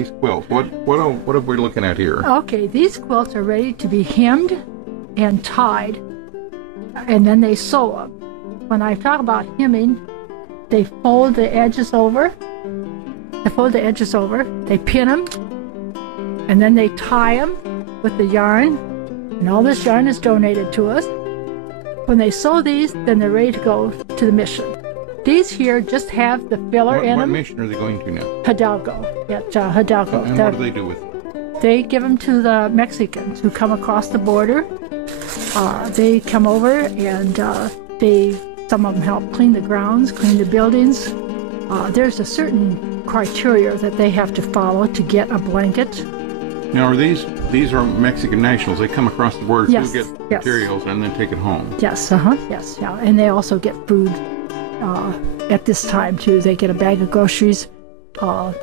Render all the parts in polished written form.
these quilts. What are we looking at here? Okay, these quilts are ready to be hemmed and tied, and then they sew them. When I talk about hemming, they fold the edges over. They pin them, and then they tie them with the yarn, and all this yarn is donated to us. When they sew these, then they're ready to go to the mission. These here just have the filler in them. What mission are they going to now? Hidalgo, Hidalgo. And what do they do with them? They give them to the Mexicans who come across the border. They come over and some of them help clean the grounds, clean the buildings. There's a certain criteria that they have to follow to get a blanket. Now, are these are Mexican nationals? They come across the border to get materials and then take it home. Yes, yeah. And they also get food at this time too. They get a bag of groceries. The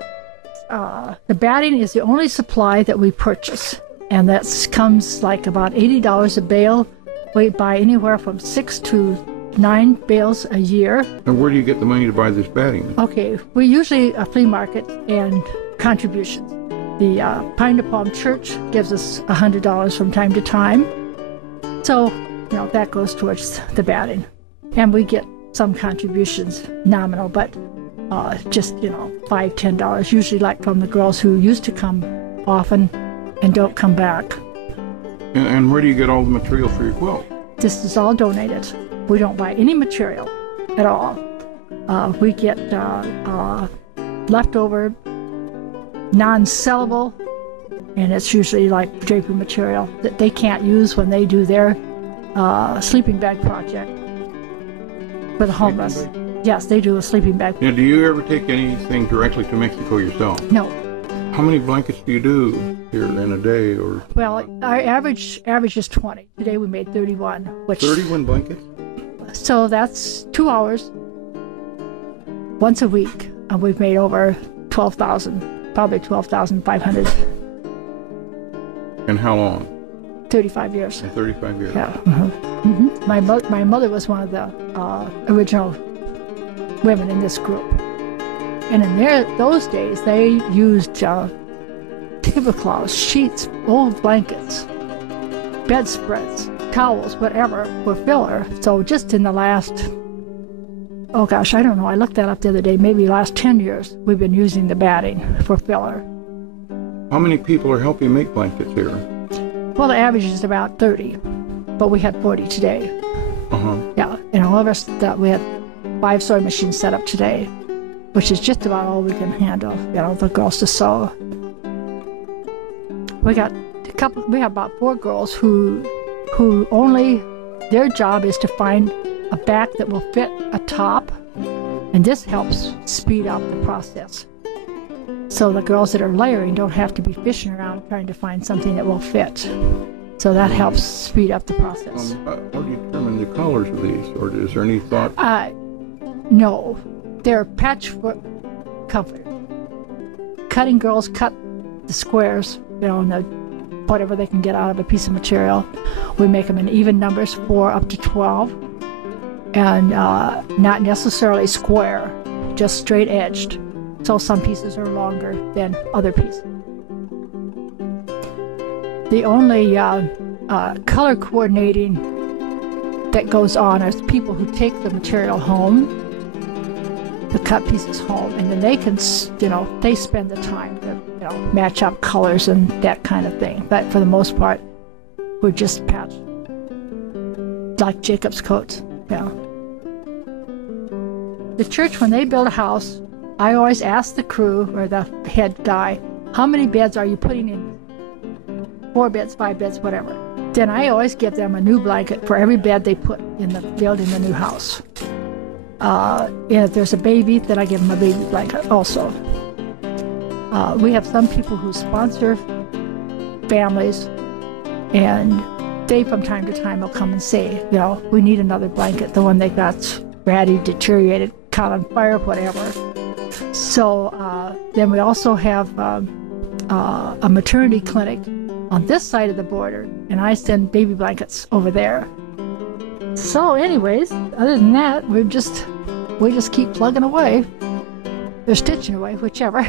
batting is the only supply that we purchase, and that comes like about $80 a bale. We buy anywhere from 6 to 9 bales a year. And where do you get the money to buy this batting? Okay, we usually a flea market and contributions. The Pine to Palm Church gives us $100 from time to time. So, that goes towards the batting. And we get some contributions, nominal, but just, $5, $10, usually like from the girls who used to come often and don't come back. And where do you get all the material for your quilt? This is all donated. We don't buy any material at all. We get leftover, non-sellable, and it's usually like drapery material that they can't use when they do their sleeping bag project for the homeless. Yes, they do a sleeping bag. Now, do you ever take anything directly to Mexico yourself? No. How many blankets do you do here in a day? Or well, our average is 20. Today we made 31. 31 blankets? So that's 2 hours once a week, and we've made over 12,000, probably 12,500. And how long? 35 years. 35 years. Yeah. My mother was one of the original women in this group. And in those days, they used tablecloths, sheets, old blankets, bedspreads, towels, whatever, for filler. So just in the last, I don't know, I looked that up the other day, maybe last 10 years, we've been using the batting for filler. How many people are helping make blankets here? Well, the average is about 30, but we had 40 today. Yeah, and all of us, we had 5 sewing machines set up today, which is just about all we can handle, the girls to sew. We have about 4 girls who only, their job is to find a back that will fit a top, and this helps speed up the process. So the girls that are layering don't have to be fishing around trying to find something that will fit. So that helps speed up the process. How do you determine the colors of these, or is there any thought? No, they're patchwork covered. Cutting girls cut the squares, and whatever they can get out of a piece of material. We make them in even numbers, 4 up to 12, and not necessarily square, just straight edged. So some pieces are longer than other pieces. The only color coordinating that goes on is people who take the material home, the cut pieces home, and then they can, they spend the time to, match up colors and that kind of thing. But for the most part, we're just patched, like Jacob's coats. Yeah. The church, when they build a house, I always ask the crew or the head guy, how many beds are you putting in? 4 beds, 5 beds, whatever. Then I always give them a new blanket for every bed they put in building the new house. And if there's a baby, then I give them a baby blanket also. We have some people who sponsor families, and they from time to time will come and say, we need another blanket. The one they got's ratty, deteriorated, caught on fire, whatever. So then we also have a maternity clinic on this side of the border, and I send baby blankets over there. So anyways, other than that, we just keep plugging away. Or stitching away, whichever.